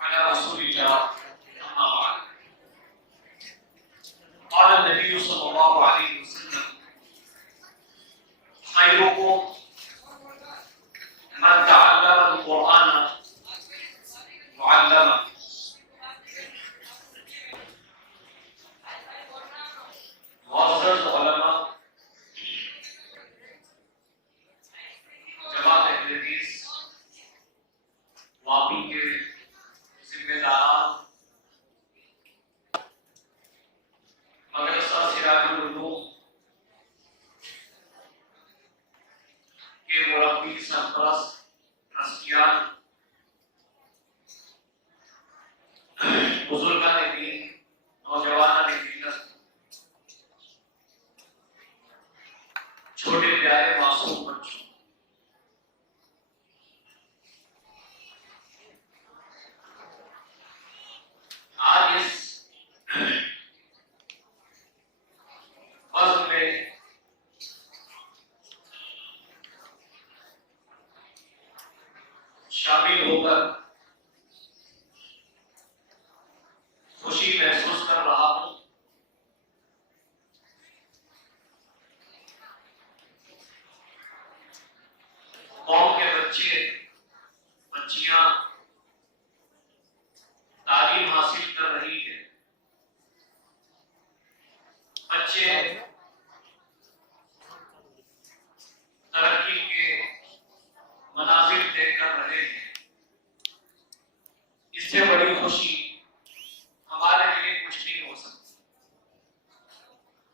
على رسول الله أما بعد. قال النبي صلى الله عليه وسلم: خيركم من تعلم القرآن وعلمه. معزز علماء، جماعت اہل حدیث واپی کے ذمہ داران، مدرسہ سراج العلوم کے مربی سرپرست، ٹرسٹیان، بزرگان دین، نوجوانان دین، چھوٹے پیارے معصوم بچوں، آج اس فضل میں شامل ہو کر خوشی محسوس کر رہا ہوں۔ قوم کے بچے بچیاں تعلیم حاصل کر رہی ہے، بچے ترقی کے مناظر دیکھ کر رہے ہیں۔ اس سے بڑی خوشی ہمارے لیے کچھ نہیں ہو سکتی۔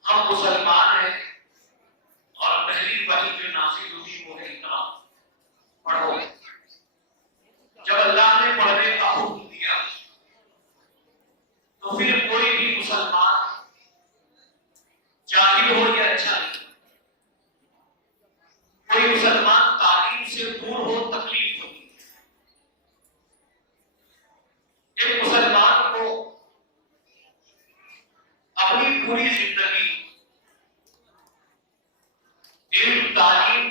ہم مسلمان ہیں اور پہلی وحی جو نازل ہوئی وہ ہے اقرا، پڑھو۔ جب اللہ نے پڑھنے کا حکم دیا تو پھر کوئی بھی مسلمان جاہل ہو یا اچھا نہیں، کوئی مسلمان تعلیم سے دور ہو تکلیف ہوگی۔ ایک مسلمان کو اپنی پوری زندگی علم، تعلیم،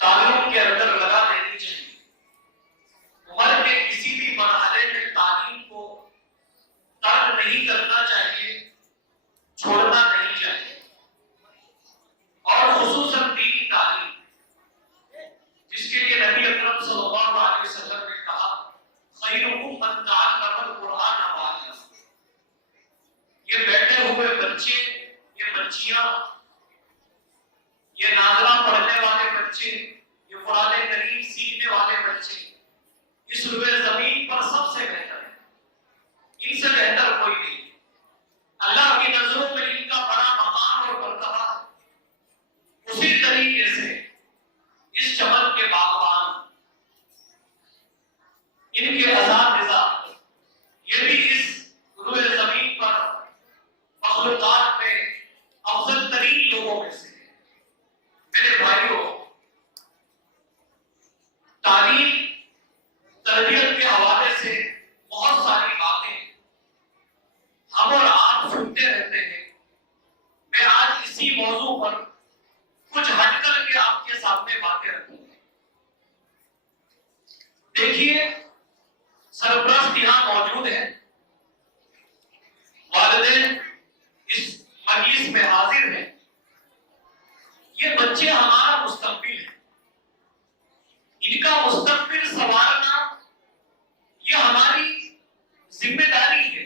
تعلیم کے اندر لگا دینی چاہیے۔ عمر کے کسی بھی مرحلے میں تعلیم کو ترک نہیں کرنا چاہیے، چھوڑنا نہیں چاہیے، اور خصوصاً دینی تعلیم، جس کے لیے نبی اکرم صلی اللہ علیہ وسلم نے کہا: خیرکم من تعلم القرآن وعلمہ۔ یہ بیٹھے ہوئے بچے، یہ بچیاں، یہ ناظرہ پڑھنے والے بچے، یہ قرآن کریم سیکھنے والے بچے اس روئے زمین پر سب سے بہتر ہے۔ ان سے بہتر کوئی نہیں۔ اللہ کی نظروں میں ان کا بڑا مقام اور مرتبہ ہے۔ اسی طریقے سے اس چمن کے باغبان، ان کے اساتذہ، یہ بھی اس روئے زمین پر مخلوقات میں افضل ترین لوگوں میں سے ہیں۔ میرے بھائیوں، تعلیم، تربیت کے حوالے سے بہت ساری باتیں ہم اور آپ سنتے رہتے ہیں۔ میں آج اسی موضوع پر کچھ ہٹ کر کے آپ کے سامنے باتیں رکھوں گا۔ دیکھیے، سرپرست یہاں موجود ہیں، والدین اس مجلس میں حاضر ہیں۔ یہ بچے ہمارا مستقبل ہے، ان کا مستقبل سنوارنا یہ ہماری ذمہ داری ہے۔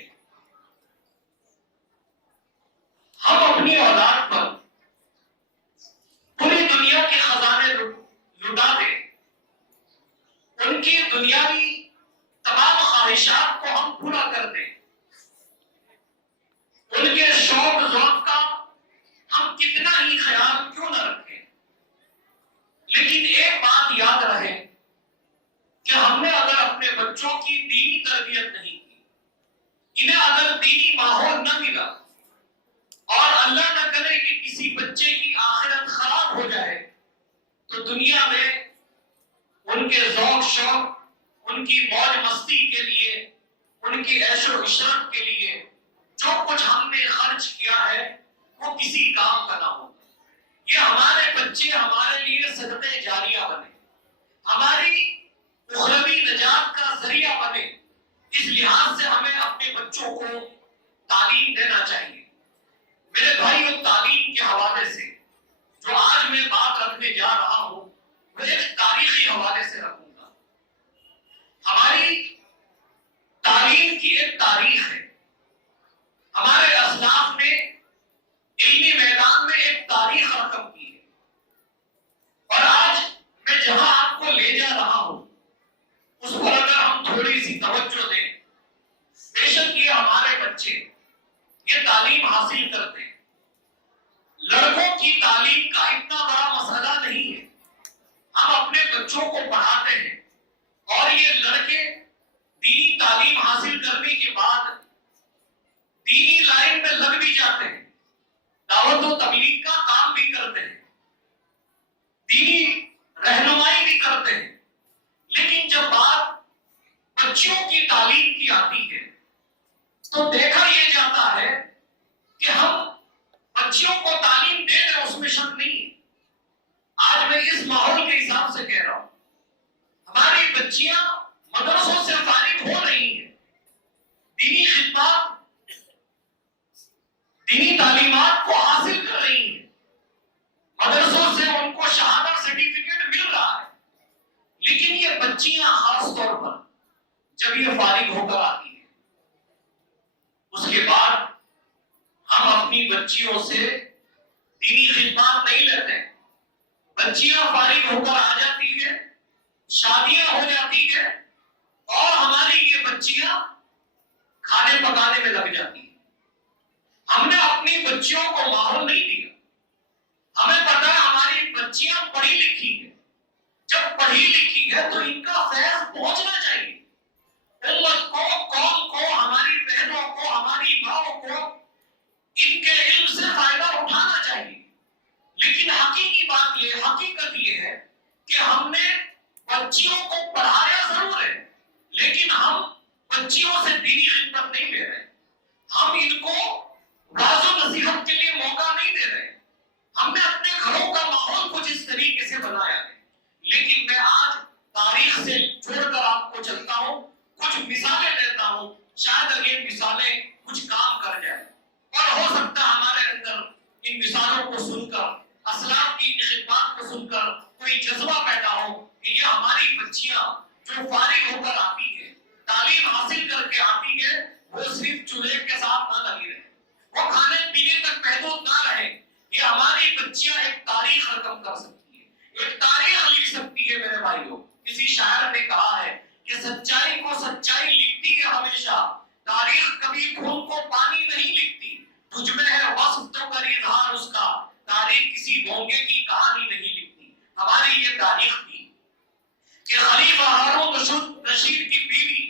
ہم اپنی اولاد پر پوری دنیا کے خزانے لٹا دیں، ان کی دنیاوی تمام خواہشات کو ہم پورا کر دیں، ان کے شوق ذوق کا ہم کتنا ہی خیال کیوں نہ رکھیں، لیکن ایک بات یاد رہے کہ ہم نے اگر اپنے بچوں کی دینی تربیت نہیں کی، انہیں اگر دینی ماحول نہ ملا، اور اللہ نہ کرے کہ کسی بچے کی آخرت خراب ہو جائے، تو دنیا میں ان کے ذوق شوق، ان کی موج مستی کے لیے، ان کی عیش و عشرت کے لیے جو کچھ ہم نے خرچ کیا ہے وہ کسی کام کا نہ ہو۔ کہ ہمارے بچے ہمارے لیے صدقے جاریہ بنے، ہماری اخروی نجات کا ذریعہ بنے، اس لحاظ سے ہمیں اپنے بچوں کو تعلیم دینا چاہیے۔ میرے بھائیوں، تعلیم کے حوالے سے جو آج میں بات رکھنے جا رہا ہوں وہ ایک تاریخی حوالے سے رکھوں گا۔ ہماری تعلیم کی ایک تاریخ ہے، ہمارے اسلاف نے علمی میدان میں ایک تاریخ رقم کی ہے، اور آج میں جہاں آپ کو لے جا رہا ہوں اس پر اگر ہم تھوڑی سی توجہ دیں، بے شک یہ ہمارے بچے یہ تعلیم حاصل کرتے ہیں۔ لڑکوں کی تعلیم کا اتنا بڑا مسئلہ نہیں ہے، ہم اپنے بچوں کو پڑھاتے ہیں اور یہ لڑکے دینی تعلیم حاصل کرنے کے بعد دینی لائن میں لگ بھی جاتے ہیں، دعوت و تبلیغ کا کام بھی کرتے ہیں، دینی رہنمائی بھی کرتے ہیں، لیکن جب بات بچیوں کی تعلیم کی آتی ہے تو دیکھا یہ جاتا ہے کہ ہم بچیوں کو تعلیم دے رہے، اس میں شک نہیں ہے۔ آج میں اس ماحول کے حساب سے کہہ رہا ہوں، ہماری بچیاں مدرسوں سے فارغ ہو رہی ہیں، دینی خدمات دینی تعلیمات کو حاصل کر رہی ہیں، مدرسوں سے ان کو شہادت سرٹیفکیٹ مل رہا ہے، لیکن یہ بچیاں خاص طور پر جب یہ فارغ ہو کر آتی ہیں اس کے بعد ہم اپنی بچیوں سے دینی خدمات نہیں لیتے۔ بچیاں فارغ ہو کر آ جاتی ہیں، شادیاں ہو جاتی ہیں، اور ہماری یہ بچیاں کھانے پکانے میں لگ جاتی ہیں۔ ہم نے اپنی بچیوں کو ماحول نہیں دیا۔ ہمیں پتا ہے ہماری بچیاں پڑھی لکھی ہیں، جب پڑھی لکھی ہے تو ان کا فیض پہنچنا چاہیے امت کو، قوم کو، ہماری بہنوں کو، ہماری ماؤں کو ان کے علم سے فائدہ اٹھانا چاہیے۔ لیکن حقیقت یہ ہے کہ ہم نے بچیوں کو پڑھایا ضرور ہے، لیکن ہم بچیوں سے دینی خدمت نہیں لے رہے، ہم ان کو واعظ و نصیحت کے لیے موقع نہیں دے رہے۔ ہم نے اپنے گھروں کا ماحول کچھ اس طریقے سے بنایا ہے، لیکن میں آج تاریخ سے جوڑ کر آپ کو چلتا ہوں، کچھ مثالیں دیتا ہوں، شاید یہ مثالیں کچھ کام کر جائیں، اور ہو سکتا ہے ہمارے اندر ان مثالوں کو سن کر، اسلاف کی خدمات کو سن کر کوئی جذبہ پیدا ہو کہ یہ ہماری بچیاں جو فارغ ہو کر آتی ہیں، تعلیم حاصل کر کے آتی ہیں، وہ صرف چولہے کے ساتھ نہ لگی رہے، وہ کھانے پینے تک محدود نہ رہے۔ یہ ہماری بچیاں ایک تاریخ رقم کر سکتی ہے، ایک تاریخ لکھ سکتی ہے۔ میرے بھائیوں، کسی شاعر نے کہا ہے کہ سچائی کو سچائی لکھتی ہے ہمیشہ، تاریخ کبھی خون کو پانی نہیں لکھتی۔ تجھ میں ہے وصف تو کر اظہار اس کا، تاریخ کسی بھونگے کی کہانی نہیں لکھتی۔ ہماری یہ تاریخ تھی کہ خلیفہ ہارون رشید کی بیوی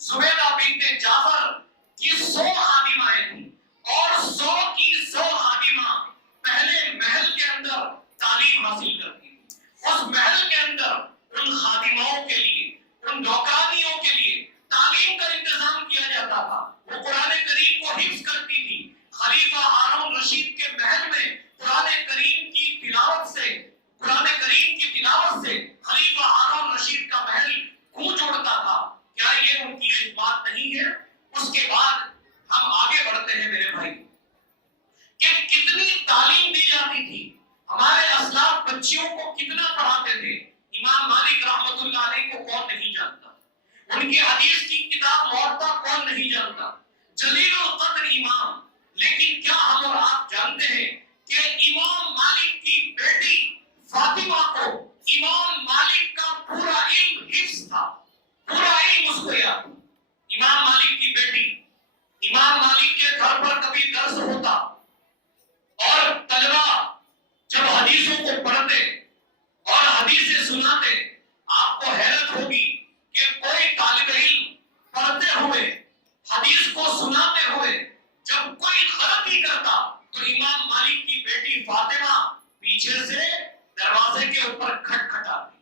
زبیدہ بنت جعفر کی 100 خادمائیں تھیں، اور 100 کی 100 خادمہ پہلے محل کے اندر تعلیم حاصل کرتی تھی۔ اس محل کے اندر ان خادماؤں کے لیے، ان نوکرانیوں کے لیے تعلیم کا انتظام کیا جاتا تھا، وہ قرآن کریم کو حفظ کرتی تھی۔ خلیفہ ہارون رشید کے محل میں قرآن کریم کی تلاوت سے خلیفہ ہارون رشید کا محل گونج اڑتا تھا۔ کیا یہ ان کی خدمات نہیں ہے؟ اس کے بعد ہم آگے بڑھتے ہیں میرے بھائی، کہ کتنی تعلیم دی جاتی تھی، ہمارے اسلاف بچیوں کو کتنا پڑھاتے تھے۔ امام مالک رحمت اللہ علیہ کو کون نہیں جانتا، ان کی حدیث کی کتاب موطا کون نہیں جانتا، جلیل القدر امام۔ لیکن کیا ہم اور آپ جانتے ہیں کہ امام مالک کی بیٹی فاطمہ کو امام مالک کا پورا علم حفظ تھا، پورا علم اس کو یاد تھا۔ امام مالک کی بیٹی، امام مالک کے گھر پر کبھی درس ہوتا اور طلبہ جب حدیثوں کو پڑھتے اور حدیثیں سناتے، آپ کو حیرت ہوگی کہ کوئی طالب علم پڑھتے ہوئے، حدیث کو سناتے ہوئے جب کوئی غلطی کرتا تو امام مالک کی بیٹی فاطمہ پیچھے سے دروازے کے اوپر کھٹکھٹاتی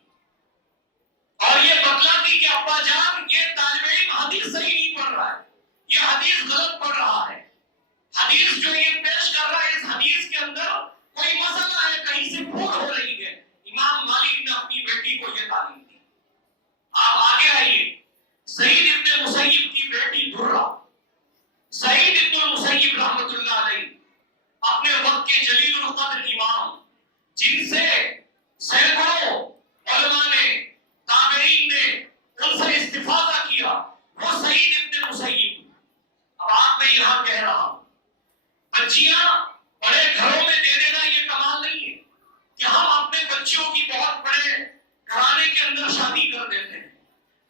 اور یہ بتلاتی کہ ابا جان یہ طالب علم حدیث صحیح نہیں پڑھ رہا ہے، یہ حدیث غلط پڑھ رہا ہے، حدیث جو یہ پیش کر رہا ہے اس حدیث کے اندر کوئی مسئلہ ہے، کہیں سے مسیب کی بیٹی درہ، سعید ابن المسیب رحمت اللہ علیہ اپنے وقت کے جلیل القدر امام، جن سے سینکڑوں علماء نے، تابعین نے ان سے استفادہ کیا، وہ سعید ابن مسیب۔ اب آپ میں یہاں کہہ رہا ہوں، بچیاں بڑے گھروں میں دے دینا یہ کمال نہیں ہے کہ ہم اپنے بچیوں کی بہت بڑے گھرانے کے اندر شادی کر دیتے ہیں۔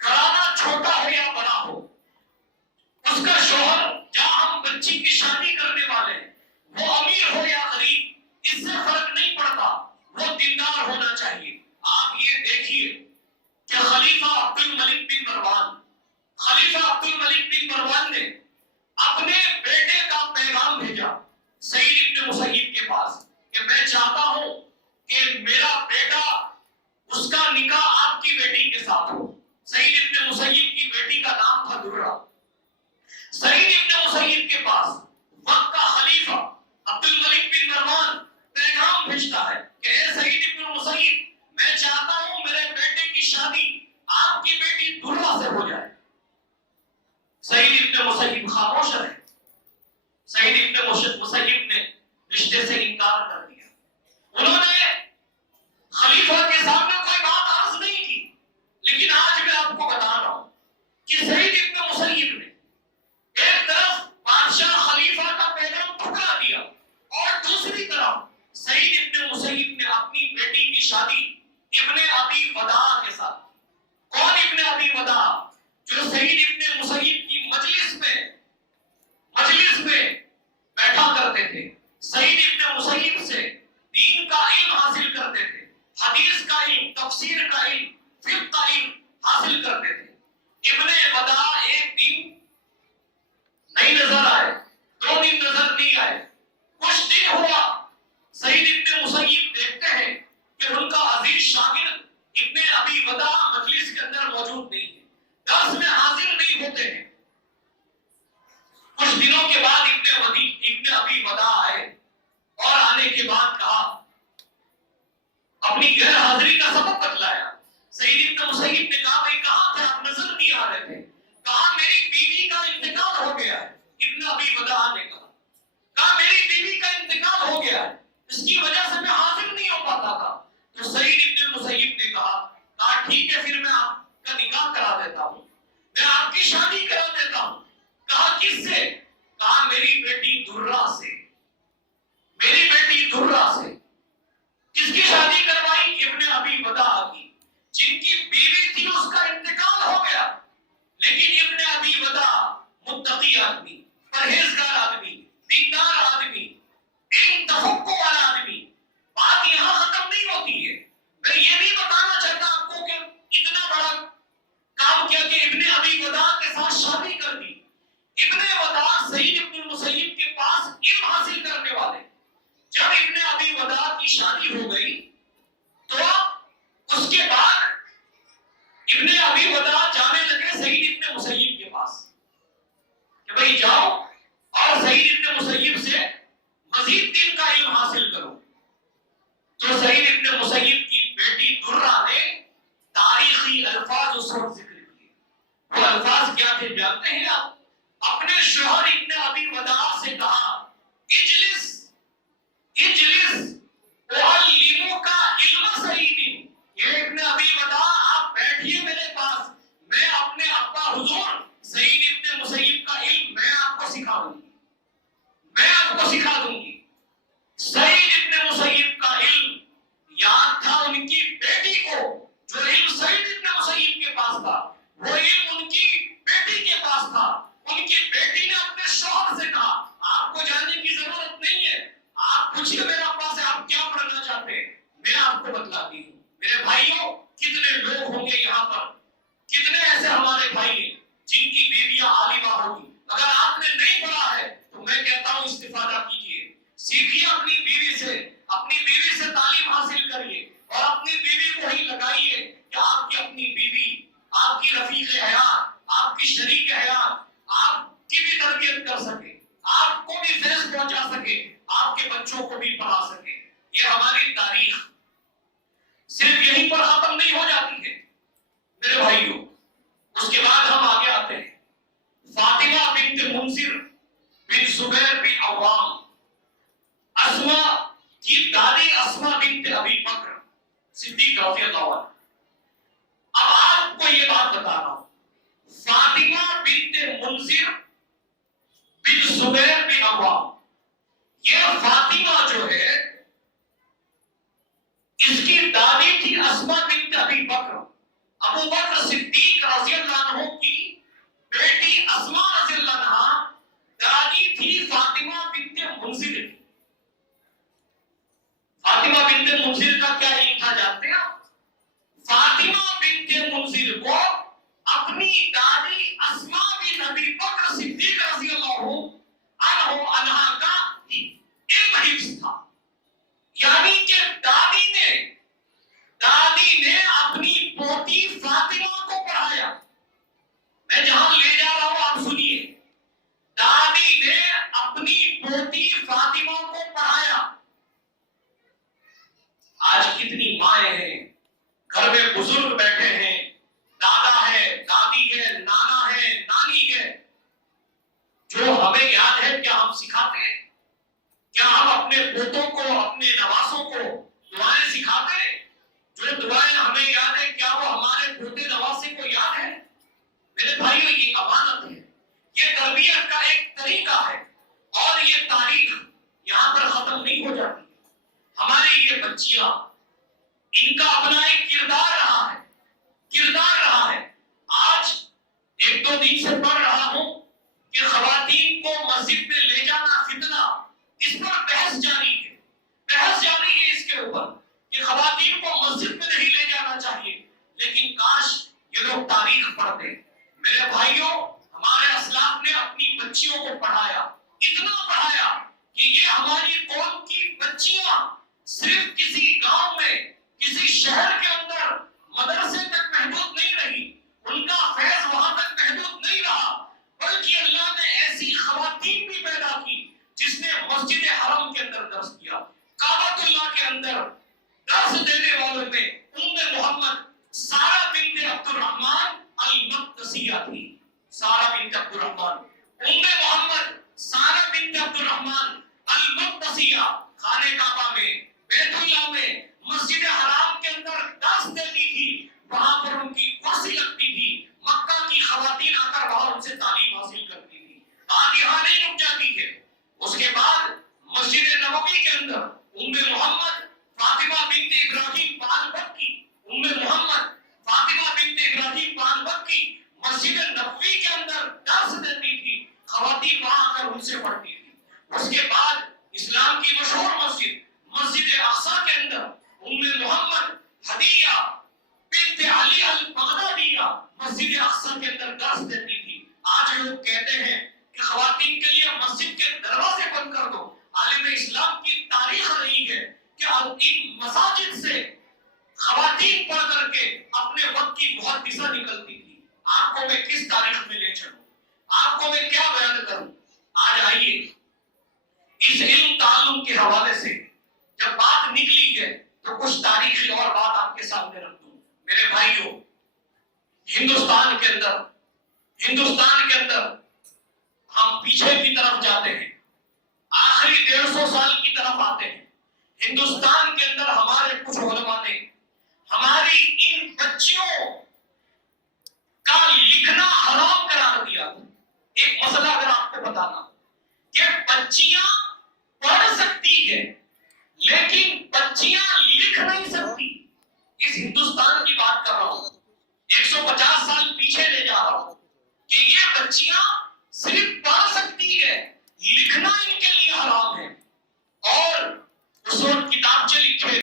گھرانہ چھوٹا ہو یا بڑا ہو، اس کا شوہر جہاں ہم بچی کی شادی کرنے والے ہیں وہ امیر ہو یا غریب، اس سے فرق نہیں پڑتا، وہ دیندار ہونا چاہیے۔ آپ یہ دیکھیے کہ خلیفہ عبد الملک بن مروان، خلیفہ عبد الملک بن مروان نے اپنے بیٹے کا پیغام بھیجا سعید ابن مسیب کے پاس کہ میں چاہتا ہوں کہ میرا بیٹا، اس کا نکاح آپ کی بیٹی کے ساتھ ہو۔ سعید ابن مسیب کی بیٹی کا نام تھا درہ۔ سعید ابن مسیب کے پاس وقت کا خلیفہ عبد الملک بن مروان پیغام بھیجتا ہے کہ اے سعید ابن مسیب، میں چاہتا ہوں میرے بیٹے کی شادی آپ کی بیٹی درہ سے ہو جائے۔ سعید ابن مسیب خاموش رہے۔ سعید ابن مسیب نے رشتے سے انکار کر دیا۔ انہوں نے خلیفہ کے سامنے کوئی بات عرض نہیں کی، لیکن آج میں آپ کو بتا رہا ہوں کہ سعید ابن مسیب نے ایک طرف بادشاہ خلیفہ کا پیغام ٹھکرا دیا اور دوسری طرف سعید ابن مسیب نے اپنی بیٹی کی شادی ابن ابی وداع کے ساتھ۔ کون ابن ابی وداع؟ جو سعید ابن مسیب کی مجلس میں بیٹھا کرتے تھے، سعید ابن مسیب سے دین کا علم حاصل کرتے تھے، حدیث کا علم، تفسیر کا علم، فقہ کا علم حاصل کرتے تھے۔ ابن وداع ایک دن نہیں نظر آئے، 2 دن نظر نہیں آئے، کچھ دن ہوا، سعید ابن مسیب دیکھتے ہیں کہ ان کا عزیز شاگرد ابن ابی وداع مجلس کے اندر موجود نہیں ہے، درس میں حاضر نہیں ہوتے ہیں۔ کچھ دنوں کے بعد ابن ابی وداع آئے اور آنے کے بعد کہا، اپنی غیر حاضری کا سبب بتلایا۔ سعید ابن مسیب نے کہا، بھائی کہاں تھے آپ؟ نظر نہیں آ رہے تھے۔ کہا میری بیوی کا انتقال ہو گیا ہے۔ ابن ابی وداع نے کہا میری بیوی کا انتقال ہو گیا ہے، اس کی وجہ سے میں حاضر نہیں ہو پاتا تھا۔ تو سعید ابن مسیب نے کہا ٹھیک ہے، پھر میں آپ کا نکاح کرا دیتا ہوں، میں آپ کی شادی کرا دیتا ہوں۔ کہا کس سے؟ کہا میری بیٹی درہ سے۔ میری بیٹی درہ سے۔ کس کی شادی کروائی؟ ابن ابی وداع کی، جن کی بیوی تھی اس کا انتقال ہو گیا، لیکن ابن ابی وداع متقی آدمی، پرہیزگار آدمی، دیندار آدمی، علم تفقہ والا آدمی۔ بات یہاں ختم نہیں ہوتی ہے۔ میں یہ نہیں بتانا چاہتا آپ کو کہ اتنا بڑا کام کیا کہ ابن ابی وداع کے ساتھ شادی کر دی۔ ابن وداع سعید ابن المسیب کے پاس علم حاصل کرنے والے، جب ابن ابی وداع کی شادی ہو گئی تو اس کے بعد ابن ابی وداع جانے لگے سعید ابن مسیب کے پاس کہ بھئی جاؤ اور سعید ابن مسیب سے مزید دین کا علم حاصل کرو۔ تو سعید ابن مسیب کی بیٹی درہ نے تاریخی الفاظ اس وقت ذکر کیے۔ وہ الفاظ کیا تھے جانتے ہیں آپ؟ اپنے شوہر ابن ابی وداع سے کہا، اجلس اعلمک علم سعید۔ یہ ابن ابی وداع آپ بیٹھیے میرے پاس، میں اپنے ابا حضور سعید ابن مسیب کا علم میں آپ کو سکھا دوں گی، میں آپ کو سکھا دوں گی۔ سعید ابن مسیب کا علم یاد تھا ان کی بیٹی کو، جو علم سعید ابن مسیب کے پاس تھا وہ علم ان کی بیٹی کے پاس تھا۔ ان کی بیٹی نے اپنے شوہر سے کہا، آپ کو جانے کی ضرورت نہیں ہے، آپ پوچھیے میرے ابا سے آپ کیا پڑھنا چاہتے ہیں، میں آپ کو بتلاتی ہوں۔ میرے بھائیوں، کتنے لوگ ہوں گے یہاں پر، کتنے ایسے ہمارے بھائی ہیں جن کی بیویاں عالمہ ہوگی۔ اگر آپ نے نہیں پڑھا ہے تو میں کہتا ہوں استفادہ کیجیے، سیکھیے اپنی بیوی سے تعلیم حاصل کریے اور اپنی بیوی کو ہی لگائیے کہ آپ کی اپنی بیوی آپ کی رفیق حیات، آپ کی شریک حیات آپ کی بھی تربیت کر سکے، آپ کو بھی فیض پہنچا سکے، آپ کے بچوں کو بھی پڑھا سکے۔ یہ ہماری تاریخ صرف یہیں پر ختم نہیں ہو جاتی ہے میرے بھائیوں۔ اس کے بعد ہم آگے آتے ہیں اسما بنت منذر بن زبیر بن عوام، اسما کی دادی اسما بنت ابی بکر صدیق رضی اللہ عنہ. اب آپ کو یہ بات بتا رہا ہوں، فاطمہ بنت منذر بن زبیر بن عوام، یہ فاطمہ جو ہے اس کی دادی تھی اسما بنت ابی بکر. ابو بکر صدیق رضی اللہ عنہ کی بیٹی اسما رضی اللہ عنہ دادی تھی فاطمہ بنت منذر کی. فاطمہ بنت منذر کا کیا علم تھا جانتے ہیں؟ فاطمہ بنت منذر کو اپنی دادی اسما بن ابی بکر صدیق رضی اللہ عنہ کا علم حفظ تھا. یعنی کہ دادی نے اپنی پوتی فاطمہ کو پڑھایا. میں جہاں لے جا رہا ہوں آپ سنیے، دادی نے اپنی پوتی فاطمہ کو پڑھایا. آج کتنی مائیں ہیں گھر میں، بزرگ بیٹھے ہیں، دادا ہے، دادی ہے، نانا ہے، نانی ہے، جو ہمیں یاد ہے کیا ہم سکھاتے ہیں؟ کیا ہم اپنے پوتوں کو، اپنے نواسوں کو دعائیں سکھاتے ہیں؟ جو دعائیں ہمیں یاد ہے کیا وہ ہمارے پوتے نواسے کو یاد ہے؟ میرے بھائیو، یہ امانت ہے، یہ تربیت کا ایک طریقہ ہے، اور یہ تاریخ یہاں پر ختم نہیں ہو جاتی. ہماری یہ بچیاں، ان کا اپنا ایک کردار رہا ہے. آج ایک دو دن سے پڑھ رہا ہوں کہ خواتین کو مسجد میں لے جانا فتنہ، اس پر بحث جاری ہے اس کے اوپر کہ خواتین کو مسجد میں نہیں لے جانا چاہیے. لیکن کاش یہ لوگ تاریخ پڑھتے. میرے بھائیوں، ہمارے اسلاف نے اپنی بچیوں کو پڑھایا، اتنا پڑھایا کہ یہ ہماری قوم کی بچیاں صرف کسی گاؤں میں، کسی شہر کے اندر مدرسے تک محدود نہیں رہی، ان کا فیض وہاں تک محدود نہیں رہا، بلکہ اللہ نے ایسی خواتین بھی پیدا کی جس نے مسجد حرم کے اندر درس دیا، کعبۃ اللہ کے اندر درس دینے والوں میں محمد سارہ بنت عبد الرحمن المقدسیہ تھی. سارہ بنت عبد الرحمن، محمد سارہ بنت عبد الرحمن المقدسیہ خانہ کعبہ میں، بیت اللہ میں، مسجد حرام کے اندر درس دیتی تھی. وہاں پر ان کی کرسی لگتی تھی، مکہ کی خواتین آ کر وہاں ان سے تعلیم حاصل کرتی تھی. بات یہاں نہیں رک جاتی ہے. اس کے بعد مسجد نبوی کے اندر محمد فاطمہ بنت ابراہیم پانبت کی، محمد فاطمہ بنت ابراہیم پانبت کی مسجد نبوی کے اندر درس دیتی تھی. خواتین وہاں آ کر ان سے پڑھتی تھی. اس کے بعد اسلام کی مشہور مسجد اقصی کے اندر محمد ہدیہ بنت علی البغدادیہ مسجد اقصی کے اندر درس دیتی تھی. آج لوگ کہتے ہیں کہ خواتین کے لیے مسجد کے دروازے بند کر دو. عالم اسلام کی تاریخ رہی ہے کہ ان مساجد سے خواتین پڑھ کر کے اپنے وقت کی محدثہ نکلتی تھی. آپ کو میں کس تاریخ میں لے چلوں، آپ کو میں کیا بیان کروں؟ آج آئیے اس علم تعلم کے حوالے سے جب بات نکلی ہے تو کچھ تاریخی اور بات آپ کے سامنے رکھ دوں. میرے بھائیوں، ہندوستان کے اندر ہم پیچھے کی طرف جاتے ہیں، آخری 150 سال کی طرف آتے ہیں. ہندوستان کے اندر ہمارے کچھ علماء نے ہماری ان بچیوں کا لکھنا حرام قرار دیا. ایک مسئلہ اگر آپ کو بتانا کہ بچیاں پڑھ سکتی ہے لیکن بچیاں لکھ نہیں سکتی. اس ہندوستان کی بات کر رہا ہوں، 150 سال پیچھے لے جا رہا ہوں کہ یہ بچیاں صرف پڑھ سکتی ہے، لکھنا ان کے لیے حرام ہے. اور اس وقت کتابچے لکھے،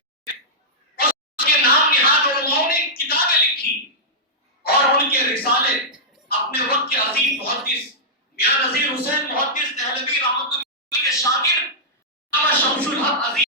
اس کے نام نہاد علماء نے کتابیں لکھی، اور ان کے رسالے اپنے وقت کے عظیم محدث میاں نذیر حسین محدث دہلوی رحمۃ اللہ کے شاگرد شمس الحق عظیم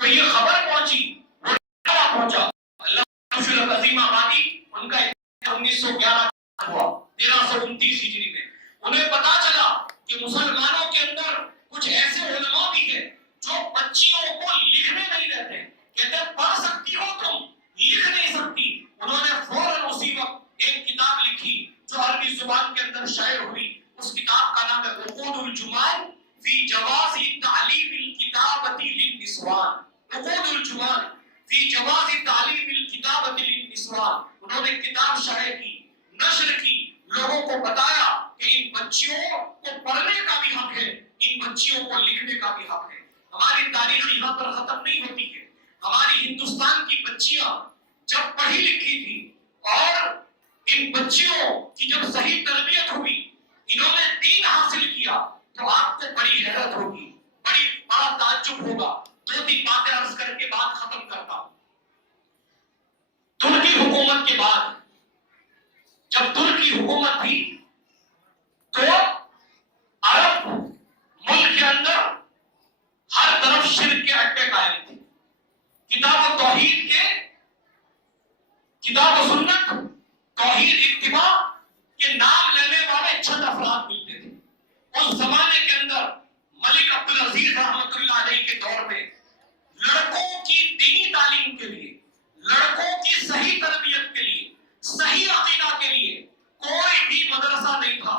کو یہ خبر پہنچی، پہنچا اللہ شمس الحق عظیم آبادی، ان کا 1911 ہوا 1329 ہجری میں. انہیں پتا چلا کہ مسلمانوں کے اندر کچھ ایسے علماء بھی ہیں جو بچیوں کو لکھنے نہیں دیتے، کہتے پڑھ سکتی ہو تم، لکھ نہیں سکتی. انہوں نے فوراً اسی وقت ایک کتاب لکھی جو عربی زبان کے اندر شائع ہوئی. اس اس کتاب کا نام ہے عقود الجمان فی جواز تعلیم الکتابۃ للنسوان. عقود الجمان فی جواز تعلیم الکتابۃ للنسوان. انہوں نے کتاب شائع کی، نشر کی، لوگوں کو بتایا کہ ان بچیوں کو پڑھنے کا بھی حق ہے، ان بچیوں کو لکھنے کا بھی حق ہے. ہماری تاریخ یہاں پر ختم نہیں ہوتی ہے. ہماری ہندوستان کی بچیاں جب پڑھی لکھی تھی اور ان بچیوں کی جب صحیح تربیت ہوئی، انہوں نے دین حاصل کیا، تو آپ کو بڑی حیرت ہوگی، بڑا تعجب ہوگا. 2-3 باتیں عرض کر کے بات ختم کرتا ہوں. ترکی حکومت کے بعد جب ترکی حکومت تھی تو عرب ملک کے اندر ہر طرف شرک کے اڈے قائم تھے. کتاب و توحید کے، کتاب و سنت، توحید اتباع کے نام لینے والے چند افراد ملتے تھے. اس زمانے کے اندر ملک عبدالعزیز رحمۃ اللہ علیہ کے دور میں لڑکوں کی دینی تعلیم کے لیے، لڑکوں کی صحیح تربیت کے لیے، صحیح عقیدہ کے لیے کوئی بھی مدرسہ نہیں تھا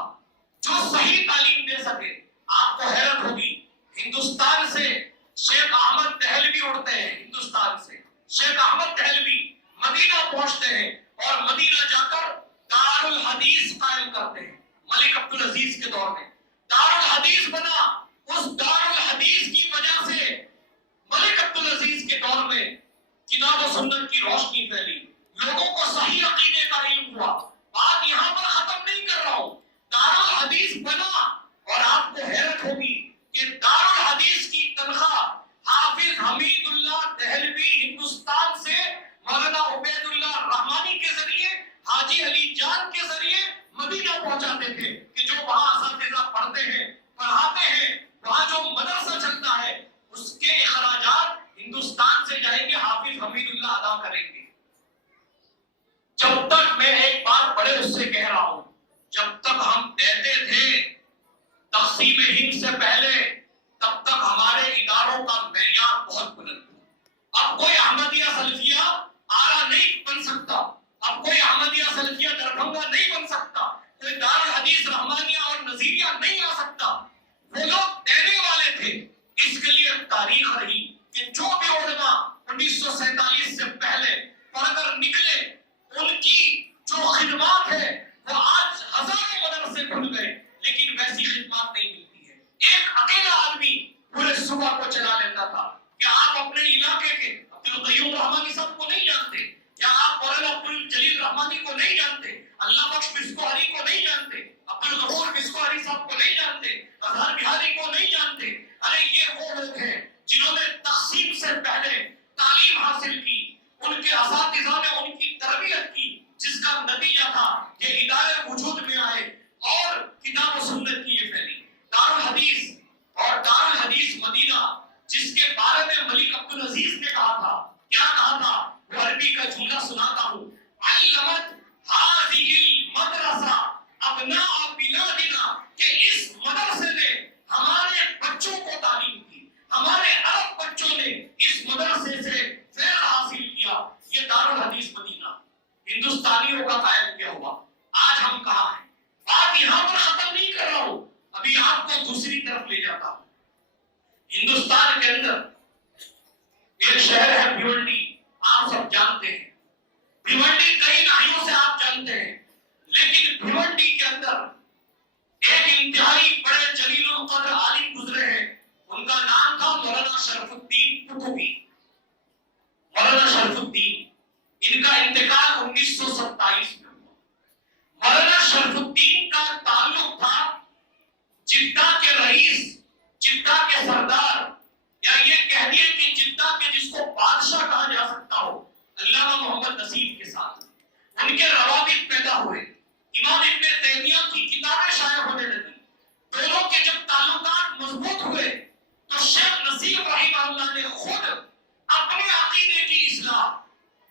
جو صحیح تعلیم دے سکے. آپ کو حیرت ہوگی، ہندوستان سے شیخ احمد دہلوی اڑتے ہیں، ہندوستان سے شیخ احمد دہلوی مدینہ پہنچتے ہیں اور مدینہ جا کر دارالحدیث قائم کرتے ہیں. ملک عبدالعزیز کے دور میں دارالحدیث بنا. اس دارالحدیث کی وجہ سے ملک عبدالعزیز کے دور میں کتاب و سنت کی روشنی پھیلی، لوگوں کو صحیح عقیدے کا علم ہوا. بات یہاں پر ختم نہیں کر رہا ہوں. دارالحدیث بنا اور آپ کو حیرت ہوگی کہ دارالحدیث کی تنخواہ حافظ حمید اللہ دہلوی ہندوستان سے مولانا عبید اللہ رحمانی کے ذریعے، حاجی علی جان کے ذریعے مدینہ پہنچاتے تھے کہ جو وہاں اساتذہ پڑھتے ہیں، پڑھاتے ہیں، وہاں جو مدرسہ چلتا ہے اس کے اخراجات ہندوستان سے جائیں گے، حافظ حمید اللہ ادا کریں گے. جب تک میں ایک بات بڑے اس سے کہہ رہا ہوں، جب تک ہم دیتے تھے تقسیم ہند سے پہلے، تب تک ہمارے اداروں کا معیار بہت بلند تھا. اب کوئی احمدیہ سلفیہ آرا نہیں بن سکتا، اب کوئی احمدیہ سلفیہ دربھنگا نہیں بن سکتا، کوئی دارالحدیث رحمانیہ اور نظیریہ نہیں آ سکتا. وہ لوگ دینے والے تھے. اس کے لیے تاریخ رہی کہ جو بھی علماء 1947 سے پہلے پڑھ کر نکلے، ان کی جو خدمات ہے وہ آج ہزاروں مدرسے کھل گئے، لیکن ویسی خدمات نہیں ملتی ہے. ایک اکیلا آدمی پورے صوبہ کو چلا لیتا تھا. کیا آپ اپنے علاقے کے عبدالقیوم رحمانی صاحب کو نہیں جانتے؟ کیا آپ مولانا عبدالجلیل رحمانی کو نہیں جانتے؟ اللہ بخش مسکوہری کو نہیں جانتے؟ عبدالغفور مسکوہری صاحب کو نہیں جانتے؟ اظہر بہاری کو نہیں جانتے؟ ارے یہ وہ لوگ ہیں جنہوں نے تقسیم سے پہلے تعلیم حاصل کی، ان کے اساتذہ نے ان کی تربیت کی، جس کا نتیجہ تھا کہ ادارے وجود میں آئے اور کتاب و سنت کی یہ پھیلی. دارالحدیث اور دارالحدیث مدینہ، جس کے بارے میں ملک عبدالعزیز نے کہا تھا، کیا کہا تھا؟ وہ عربی کا جملہ سناتا ہوں. علمت هذه المدرسہ ابناء بلادنا، کہ اس مدرسے نے ہمارے بچوں کو تعلیم دی، ہمارے عرب بچوں نے اس مدرسے سے فیض حاصل کیا. یہ دارالحدیث مدینہ ہندوستانیوں کا قائم کیا ہوا. آج ہم کہاں ہیں؟ بات یہاں پر ختم نہیں کر رہا ہوں، ابھی آپ کو دوسری طرف لے جاتا ہوں. ہندوستان کے اندر ایک شہر ہے بھیونڈی، آپ سب جانتے ہیں. بھیونڈی کئی ناحیوں سے آپ جانتے ہیں، لیکن بھیونڈی کے اندر ایک انتہائی بڑے جلیل القدر عالم گزرے ہیں. ان کا نام تھا مولانا شرف الدین قطبی. مولانا شرف الدین، ان کا انتقال 1927 میں ہوا. مولانا شرف الدین کا تعلق تھا جدہ کے رئیس، جدہ کے سردار، یا یہ کہہ دیے کہ جدہ کے جس کو بادشاہ کہا جا سکتا ہو، علامہ محمد نصیب کے ساتھ ان کے روابط پیدا ہوئے. امام ابن تیمیہ کی کتابیں شائع ہونے لگی. دونوں کے جب تعلقات مضبوط ہوئے تو شیخ نصیب رحمہ اللہ نے خود اپنے عقیدے کی اصلاح،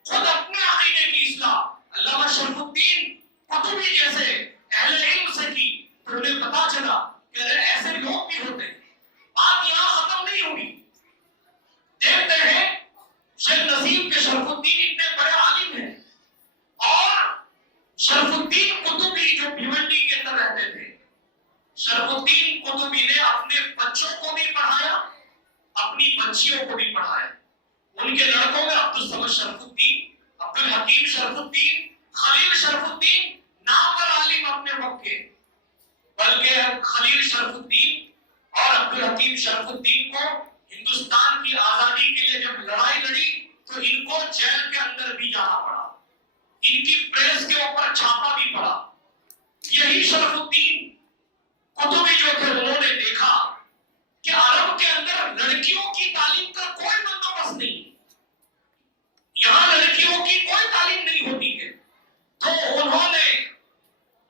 خود اپنے عقیدے کی اصلاح علامہ شرف الدین قطبی جیسے اہل علم سے کی. تو انہیں پتا چلا کہ ایسے لوگ بھی ہوتے ہیں. بات یہاں ختم نہیں ہوئی. دیکھتے ہیں شیخ نصیب کے شرف الدین اتنے بڑے عالم ہیں، اور شرف الدین اپنی بچیوں کو بھی پڑھایا. ان کے لڑکوں میں عبدالصمد شرف الدین, عبدالحکیم شرف الدین, خلیل شرف الدین نامور عالم اپنے وقت کے, بلکہ خلیل شرف الدین اور عبدالحکیم شرف الدین کو ہندوستان کی آزادی کے لیے جب لڑائی لڑی تو ان کو جیل کے اندر بھی جانا پڑا, ان کی پریس کے اوپر چھاپا بھی پڑا. یہی شرف الدین قطبی جو تھے انہوں نے دیکھا کہ عرب کے اندر لڑکیوں کی تعلیم کا کوئی بندوبست نہیں, یہاں لڑکیوں کی کوئی تعلیم نہیں ہوتی ہے, تو انہوں نے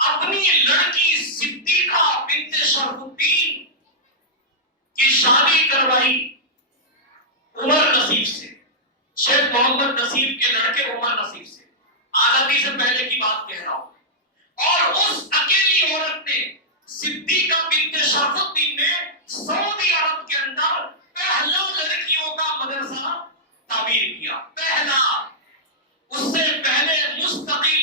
اپنی لڑکی صدیقہ بنت شرف الدین کی شادی کروائی عمر نصیب سے, شیخ محمد نصیب کے لڑکے عمر نصیب سے. آزادی سے پہلے کی بات کہہ رہا ہوں. اور اس اکیلی عورت نے, صدیقہ بنت شرف الدین نے, سعودی عرب کے اندر پہلا لڑکیوں کا مدرسہ تعمیر کیا. پہلا, اس سے پہلے مستقل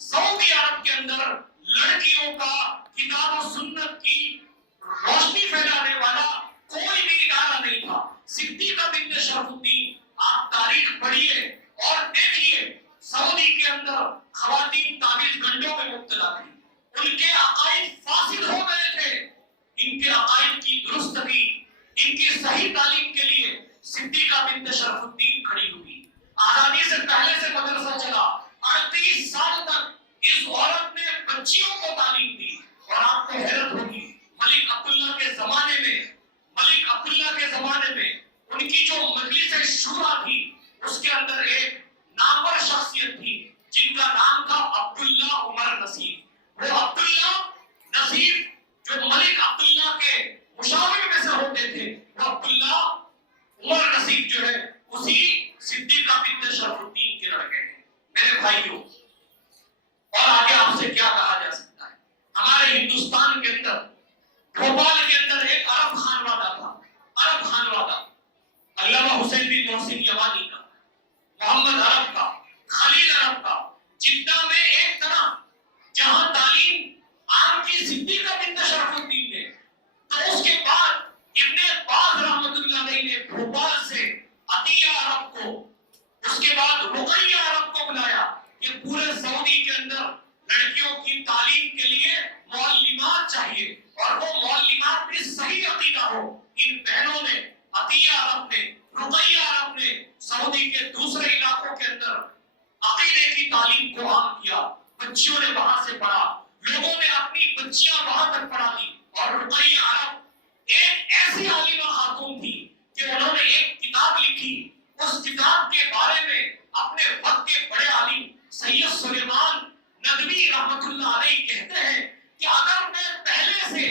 سعودی عرب کے اندر لڑکیوں کا کتاب و سنت کی روشنی پھیلانے والا کوئی بھی ادارہ نہیں تھا. صدیقہ بنت شرف الدین, آپ تاریخ پڑھیے اور دیکھیے, سعودی کے اندر خواتین تعویذ گنڈوں میں مبتلا تھی, ان کے عقائد فاسد ہو گئے تھے. ان کے عقائد کی درستگی, ان کی صحیح تعلیم کے لیے صدیقہ بنت شرف الدین کھڑی ہوئی. آزادی سے پہلے سے مدرسہ چلا, 38 سال تک اس عورت نے بچیوں کو تعلیم دی. اور آپ کو حیرت ہوگی, ملک عبداللہ کے زمانے میں, ملک عبداللہ کے زمانے میں ان کی جو مجلس شورا تھی اس کے اندر ایک نامور شخصیت تھی جن کا نام تھا عبداللہ عمر نصیب. وہ عبداللہ نصیب جو ملک عبداللہ کے مشاور میں سے ہوتے تھے, وہ عبداللہ عمر نصیب جو ہے اسی صدیقہ بنت شرف الدین کے لڑکے ہیں. میرے بھائیوں, اور آگے آپ سے کیا کہا جا سکتا ہے. ہمارے ہندوستان کے اندر بھوپال کے اندر ایک عرب خانوادہ تھا, عرب خانوادہ, علامہ حسین بن محسن یمانی کا, محمد عرب کا, خلیل عرب کا. جدہ میں ایک طرح جہاں تعلیم عام کی صدیقہ بنت شرف الدین نے, تو اس کے بعد ابن باز رحمۃ اللہ علیہ نے بھوپال سے عطیہ عرب کو, اس کے بعد رقیہ عرب کو بلایا کہ پورے سعودی کے اندر لڑکیوں کی تعلیم کے لیے معلمات چاہیے, اور وہ معلمات بھی صحیح عقیدہ ہو. ان بہنوں نے, عطیہ عرب نے, رقیہ عرب نے سعودی کے دوسرے علاقوں کے اندر عقیدے کی تعلیم کو عام کیا. بچیوں نے وہاں سے پڑھا, لوگوں نے اپنی بچیاں وہاں تک پڑھا دی. اور رقیہ عرب ایک ایسی عالمہ خاتون تھی کہ انہوں نے ایک کتاب لکھی. اس کتاب کے بارے میں اپنے وقت کے بڑے عالم سید سلیمان ندوی رحمۃ اللہ علیہ کہتے ہیں کہ اگر میں پہلے سے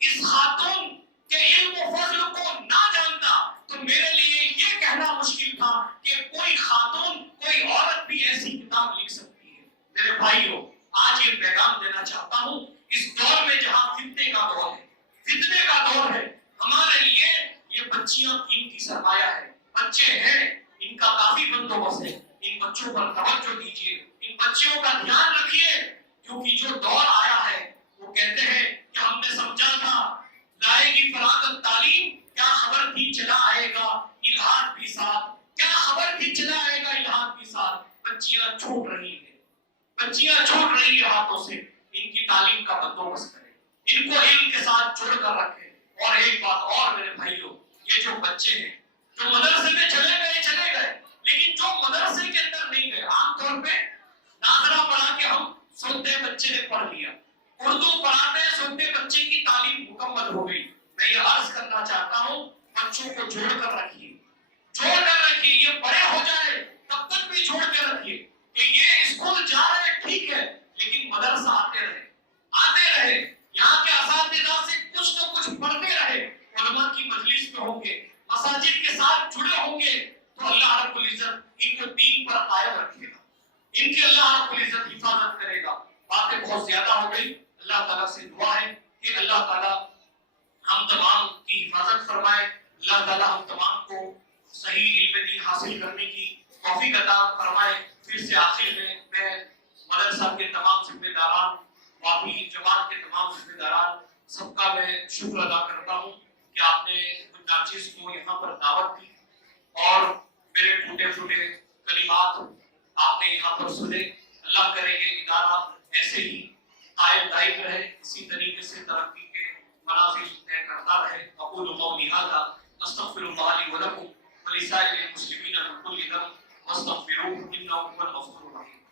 اس خاتون کے علم و فضل کو نہ جانتا تو میرے لیے یہ کہنا مشکل تھا کہ کوئی خاتون, کوئی عورت بھی ایسی کتاب لکھ سکتی ہے. میرے بھائیوں, آج یہ پیغام دینا چاہتا ہوں, اس دور میں جہاں فتنے کا دور ہے, فتنے کا دور ہے, ہمارے لیے یہ بچیاں قیمتی سرمایہ ہے. بچے ہیں, ان کا کافی بندوبست ہے, ان بچوں پر توجہ دیجیے, ان بچیوں کا دھیان رکھیے, کیونکہ جو دور آیا ہے وہ کہتے ہیں کہ ہم نے سمجھا تھا لائے گی فراغت تعلیم, کیا خبر تھی چلا آئے گا الہاد بھی ساتھ, کیا خبر تھی چلا آئے گا الہاد بھی ساتھ. بچیاں چھوٹ رہی ہیں, بچیاں چھوٹ رہی ہیں ہاتھوں سے. ان کی تعلیم کا بندوبست کریں, ان کو علم کے ساتھ جوڑ کر رکھیں. اور ایک بات اور میرے بھائیوں, یہ جو بچے ہیں جو مدرسے میں چلے گئے, لیکن جو مدرسے کے اندر نہیں گئے, عام طور پہ ناظرہ پڑھا کے ہم سنتے بچے نے پڑھ لیا, اردو پڑھاتے سنتے بچے کی تعلیم مکمل ہو گئی. میں یہ عرض کرنا چاہتا ہوں, بچوں کو جوڑ کر رکھیے, جوڑ کر رکھیے. یہ بڑے ہو جائے تب تک بھی جوڑ کے رکھیے کہ یہ اسکول جا رہے ٹھیک ہے, لیکن مدرسہ آتے رہے, یہاں کے اساتذہ سے کچھ نہ کچھ پڑھتے رہے, علماء کی مجلس میں ہوں گے, مساجد کے ساتھ جڑے ہوں گے, تو اللہ رب العزت ان کو دین پر قائم رکھے گا, ان کی اللہ رب العزت حفاظت کرے گا. باتیں بہت زیادہ ہو گئی. اللہ تعالیٰ سے دعا ہے کہ اللہ تعالیٰ ہم تمام کی حفاظت فرمائے. اللہ تعالیٰ ہم تمام کو صحیح علم دین حاصل کرنے کی توفیق عطا فرمائے. پھر سے آخر میں مدرسہ کے تمام ذمہ داران, واقعی جماعت کے تمام ذمہ داران, سب کا میں شکر ادا کرتا ہوں کہ آپ نے برانچز کو یہاں پر دعوت دی اور میرے ٹوٹے پھوٹے کلمات آپ نے یہاں پر سنے. اللہ کرے یہ ادارہ ایسے ہی قائم دائم رہے, اسی طریقے سے ترقی کے منازل طے کرتا رہے. اقول قولی ھذا استغفر اللہ لی ولکم ولسائر المسلمین من کل ذنب واستغفروہ انہ هو الغفور الرحیم.